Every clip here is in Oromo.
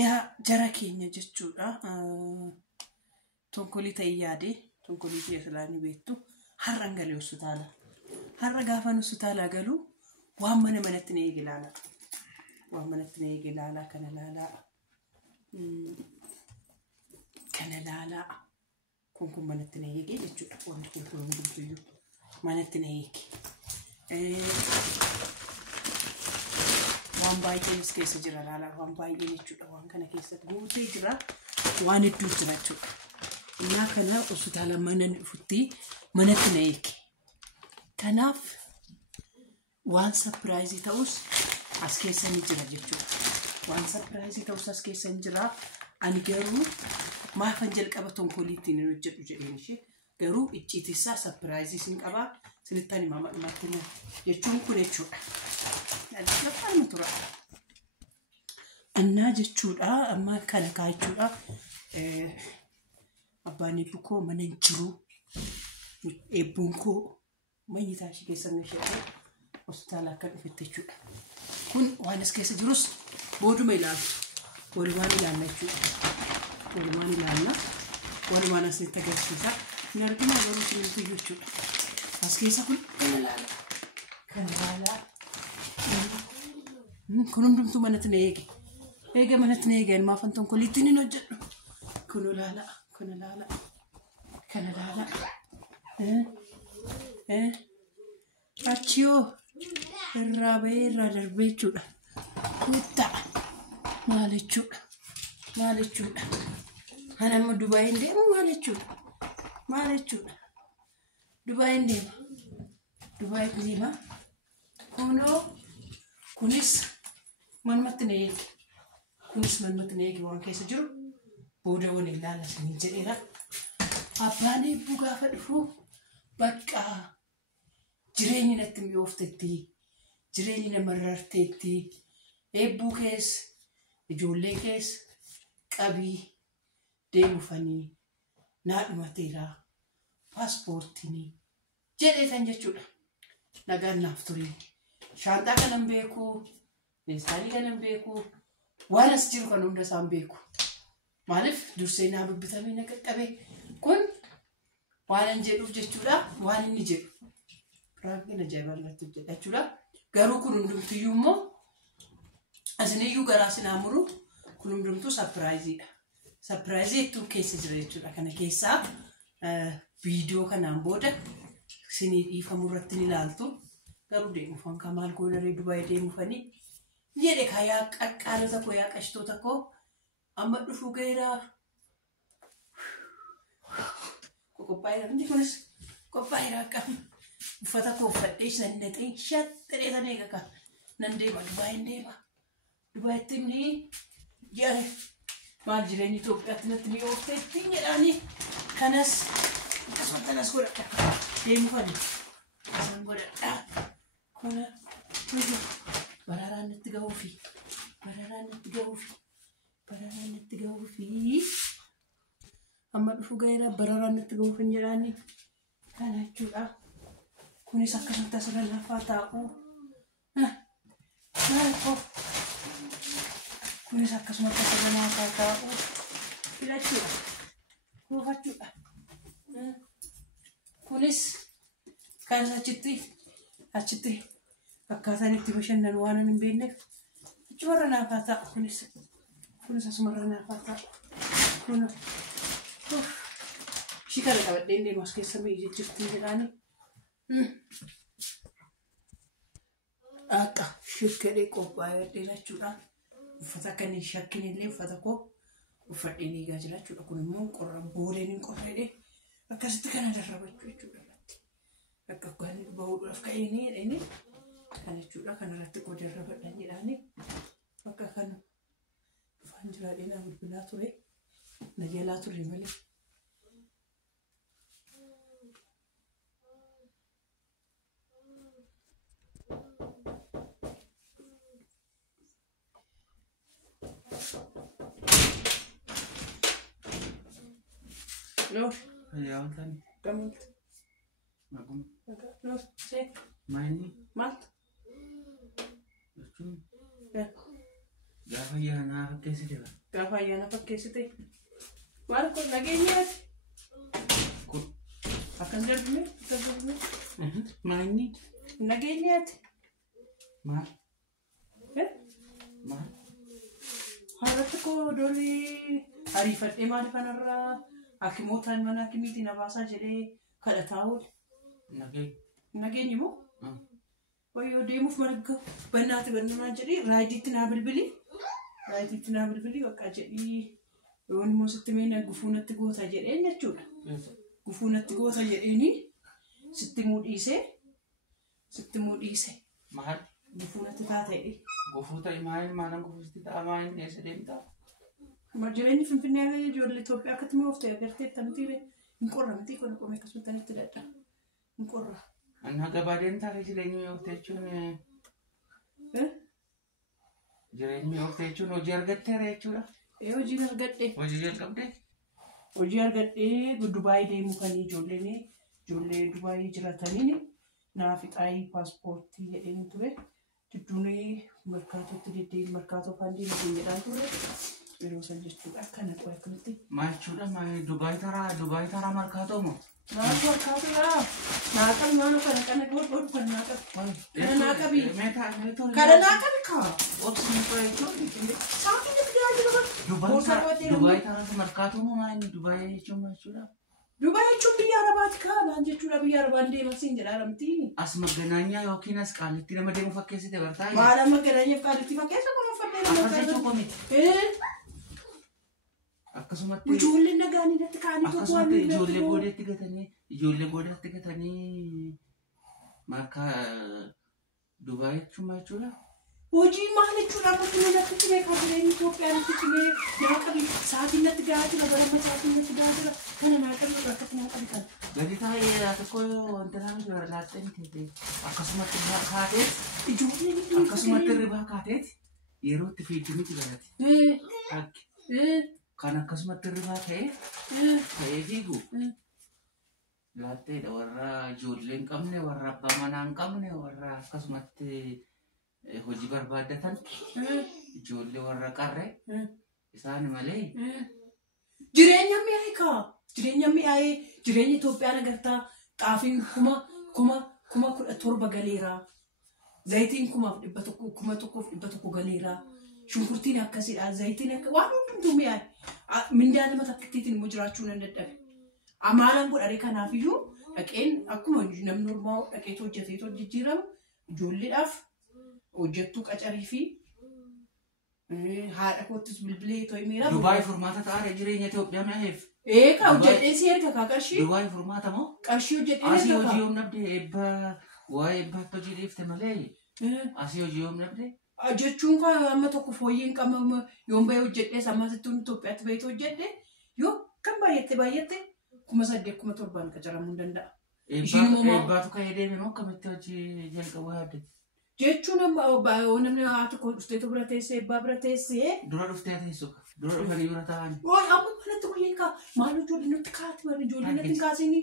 yaa jara keenya jechuudha tonkolii ta'e yaade tonkolii ta'e filaanii beektu har'an galee hospitaala har'a gaafan hospitaala galuu waan manatti na eegalaala waan manatti na eegalaala kana laalaa kun manatti na eege jechuudha wanti kun hundumtuyyuu manatti na eege waan baay'ee keessa jira laala waan baay'ee jechuudha waan kana keessatti guutee jira waan hedduu jira jechuudha innaa kana hospitaala manatti na eege kanaaf waan surprise ta'us as keessa ni jira jechuudha waan surprise ta'us as keessa ni jira ani garuu maafan jalqaba tonkoliitiin hojjedhu jedheen ishee garuu icciitisaa surprise sin qaba sinittani mama dhumaatti jechuun kun jechuudha Lapan tura. Anna jechuudha amma kana kaachuudha abbaan buko manan jiru eebbuunko manyitaa shi keessa nashee hospitaala akka dhufetti jechuudha kun waan as keessa jirus booduma ilaaltu walumaan ilaalla jechuudha walumaan ilaalla walumaan asitti agarsiisa hin argina garuu sintu jechuudha as keessa kun kana laala kun hundumtuu manatti na eege manatti na eege maafan tonkoliitiin hin hojjedhu kun laala kana laala achiyoo irraa bahee irraa darbee jechuudha kutta maal jechuudha ana amma Dubaay deemu maal jechuudha Dubaay deema kunoo kunis manumatti na eege waan keessa jiru booda waan ilaala sanii jedheera abbaan eebbuu gaafa dhufu bakka jireenyi natti mi'ooftetti jireenyi namarrarteetti eebbuu keessa ijoollee keessa qabii deemufanii naadhumateera paaspoortiin jedheetan jechuudha nagaan naaf ture shaantaa kanan beeku meeshaalee kanan beeku waan as jiru kan hunda isaan beeku maaliif dursee naa bibbitamee na qaqqabe kun waan jedhuuf jechuudha waan inni jedhu raagina jaabalatti jechuudha garuu kun hundumtiyyuu immoo asiniyyuu garaa sinaamuru kun hundumtuu surprise tu keessa jira jechuudha kana keessaa viidiyoo kanaan booda sinii dhiifamurratti ni ilaaltu garuu deemuufan kamaal goonaree Dubaay deemufanii jedhe kayaa qaqqaalota koo yaa qashtoota koo amma dhufuu gaheeraa qophaa'eera hundi kunis qophaa'eera akkam uffata koo uffadhee sannatee shaxxiree tan eegaka nan deema Dubaayitti ni jaare maal jireenyi Itoophiyaatti natti mi'oofteetti jedhaanii kanas akkasumas godhadha deemufanii asan godhadha kuna bararaan natti ga'uufi amma dhufu gaheera bararaan natti ga'uufin jedhaanii kana jechuudha kunis akkasumatti asirra lafaa taa'u kunis akkasumatti asirra lafaa taa'u filachuudha kuufachuudha kunis kan achitti akkaataan itti bashannan waan hin beekneef achumarra naafaa taa'u kunis asumarra naafaa taa'u kun shikala qabadhee deemas keessa mi'i jirti jedhaanii akka shikkedhee qophaa'ee jechuudha uffata akka inni shakkin illee uffata koo uffadhee eegaa jira jechuudha kun immoo qorraan booleen hin qorreedhe akkasitti kana darrabachuu jechuudha akka kan bahuudhaaf ka'ee inni kan jechuudha kanarratti koo darrabadhan jedhaanii akka kana afaan jiraadhee naa bilbilaa ture na jalaa ture malee No. Ya, Anthony. Come Magum. No, say. Mine. Malt. That's true. Yeah. Gaafa ayyaanaa fakkeessite bara. Gaafa ayyaana fakkeessite. Maal kun nageenyaati? Kun Akkan darbine? Akkan darbine? maanni Nageenyaati? maal Eh? maal Haalatti koo doonii ariifadhee maal kanarraa hakimootaan mana hakimiitiin abaasaa jedhee kadhataa oole. Nageenyi moo? Wayyoo deemuuf marga bannaati bannanaa jedhee raajiitti naa bilbili. Raajiitti naa bilbili bakka jedhii yoon immoo sitti meena gufuunatti goota jedheen jechuudha. Gufuunatti goota jedheeni sitti muudhiise. maal Gufuunatti taata'e. gufuu ta'e maalan gufuusti ta'a maalan eessa deemtaa? Jireenyi Finfinnee ijoollee Itoophiyaa akkatti moofte agartee tamtii hin qorra miti kun qome akkasumatti itti dadha. Hin qorra. Anna gabaa deemtaa jireenyi yoofte jechuun jireenyi yoofte jechuun hojii argatteera jechuudha. Hojii argadhe. Hojii jalqabdee? Hojii argadhee Dubaayii deemuu kan ijoollee Dubaayii jirataniin naaf xaayii paaspoortii jedheen ture. Jidduun markaatootti deddeebiin markaatoo faandii jedhaan ture. Yeroo san jechuudha akkana qo'e akkamitti. Maal jechuudha Dubaayii taraa markaatoo moo? Naaf markaatoodhaa. Naaqal maal kana godhu kan naaqal. Kana naaqabii. Kana naaqal kaa. Obsiin qo'e jechuun Saatiin itti jiraachuu Dubaayii taraa markaatoo moo maal Dubaayii jechuun maal jechuudha? Dubaayii jechuun biyya Arabaati kaa maal jechuudha biyya Arabaan deemasiin jedhaa miti. As Maganaanyaa yookiin as Qaalitti nama deemu fakkeessite bartaa? Maala Maganaanyaaf Qaalitti fakkeessa kun uffannee nama Akkas jechuun komiti. Akkasumatti ijoolleen nagaanii natti kaanii tokko waan ijoollee boodeetti gatanii markaa Dubaayii jechuun maal jechuudha? hojii maal jechuudha bakki natti cimee qabeen Itoophiyaa natti cimee naa qabi sa'aatiin natti gahaa jira baramma sa'aatiin natti gahaa jira kana naa qabi akkatti naa qabi kana. Gadi taa'ee tokko wanta naannoo jira laattee miti akkasumatti kaateet Ijoolleen akkasumatti ribaa kaateet yeroo itti fiigdu miti galati. Kan akkasumatti ribaa ta'ee fiigu laatteedha warra ijoollee hin qabne warra abbaa manaa hin qabne warra akkasumatti hojii barbaaddatan ijoollee warra qarree isaan malee. Jireenya mi'aayee kaa jireenya mi'aayee jireenya Itoophiyaa agartaa xaafiin kuma 17 galeeraa zayitiin 1,100 galeeraa shunkurtiin akkasiidha zayitiin akka waan hundumtuu mi'aayee mindaa nama takkittiin immoo jiraachuu nan dadhabe. Amaalan godhare kanaafiyyuu dhaqeen akkuma namni normaa dhaqee hojjetee jijjiiramu ijoolleedhaaf hojjettuu qacarii fi haadha koottis bilbilee to'ee miira. Dubaayii furmaata ta'aa jireenya Itoophiyaa mi'aayeef. Eegaa hojjetee si erga kaa qarshii. Dubaayii furmaata moo? Qarshii hojjetee asii hojii yoom nabdee eebbaa waa'ee eebbaatti hojii dhiifte malee asii hojii yoom nabdee? Jechuun kan amma tokko fooyyeen qabama yoom bahee hojjedhee sammaasittuun Itoophiyaatti bahee hojjedhe yoo kan baay'atte 8,700 qacaramuu danda'a. Eebbaatu ka'ee deeme moo akkamitti hojii jalqabuu yaadde? Jechuun namni haa tokko dhufteetu bira teessee eebbaa bira teessee. Dura dhuftee teessu dura dhufanii bira ta'anii. Waan amma kanatti guyyeen kaa maal ijoollee nutti kaati warri ijoollee natti kaasini.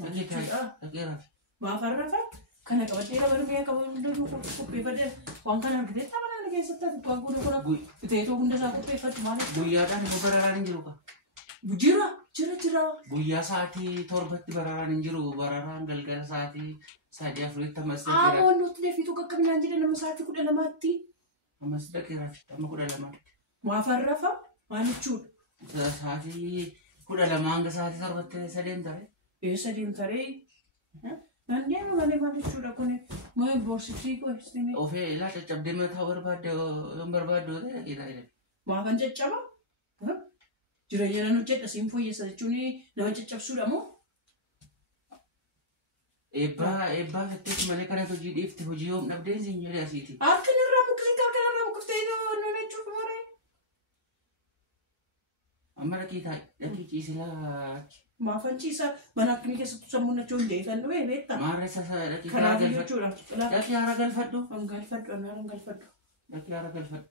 Dhaqeera. Maafan rafa kana qabattee qabaru biyya qabaru qopheeffadde waan kana argitee taphanaan keessatti abbaa godha biteetoo hunda isaa qopheeffatu maaliif? Guyyaadhaan immoo bararaan hin jiru ka? Jira. Guyyaa sa'aatii 7tti bararaan hin jiru bararaan galgala sa'aatii 3-4 ammas dhaqeera. Nuti deefiitu qaqqabinaan jedhe nama sa'aatii 12tti. Ammas dhaqeera amma 12tti. Maafan rafa maal jechuudha? Sa'aatii 12 hanga sa'aatii 7tti sadeen taree. Sadeen taree. Nandeema malee maal jechuudha kun moo boorsitii qo'isnee. Ofee ilaa caccabdee mataa barbaadde dhaqeera. Maafan caccaba? Jireenya nan hojjedha siin fooyyessa jechuun nama caccabsuudha moo? Eebbaa fetteetti malee kanatti hojii dhiifte hojii yoom dhabdeen siin jedhee asiiti. Harka irraa buqqistee noonu jechuudha maree. Amma dhaqii ciisilaa. Maafan ciisa mana akkamii keessattuu sammuu nachoo hin deetan dhufe beektaa? Maarreessa dhaqii kanaaf jechuudha. Dhaqii haara galfadhu. Dhaqii haara galfadhu.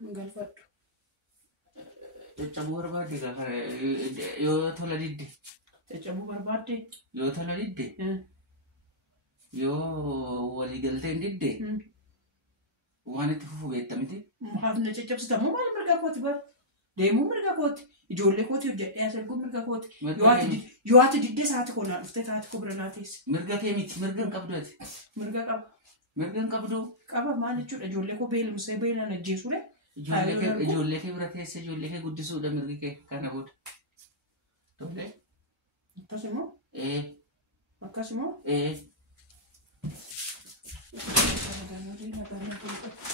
Caccabuu barbaadde yoo tola didde. Caccabuu barbaadde. Yoo tola didde. Yoo waliigaltee hin didde. waan itti fufu beektamiti. Hafna caccabsitamu maal mirga kooti bar. Deemuu mirga kooti. Ijoollee kooti hojjedhee as erguun mirga kooti. Yoo ati diddee saati koo naa dhuftee taati koo bira naa teesse. Mirga kee miti mirga hin qabdu ati. Mirga qaba. Mirga hin qabdu. Qaba maal jechuudha ijoollee koo beelumsee beelan ajjeesure. Ijoollee kee bira teesse ijoollee kee guddisuudha mirgi kee kana booda. Tole. Akkasumoo. Akkasumoo.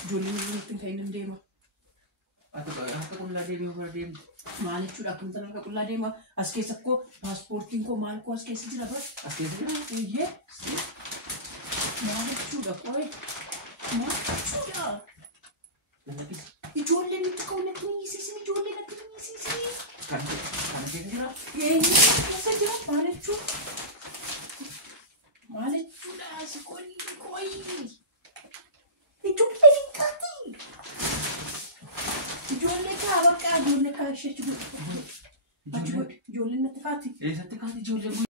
Ijoolleen walitti kan hin deema. Akka qullaa deemee bira deemtu. Maal jechuudha akkamitti akka qullaa deema as keessa koo paaspoortiin koo maal koo as keessa jira bar. As keessa jira? Iyyee. Maal jechuudha qoy. Maal jechuudha. Ijoolleen nuti qawwee kunyisiisin ijoollee natti kunyisiisin. Kan keessa jira? Keessa jira maal jechuudha. Maal jechuudha si qoy. Ijoollee hin qaati. Ijoollee kaa bakka ijoollee kaa ishee jiru. Ijoolleen natti faati. Eessatti kaati ijoollee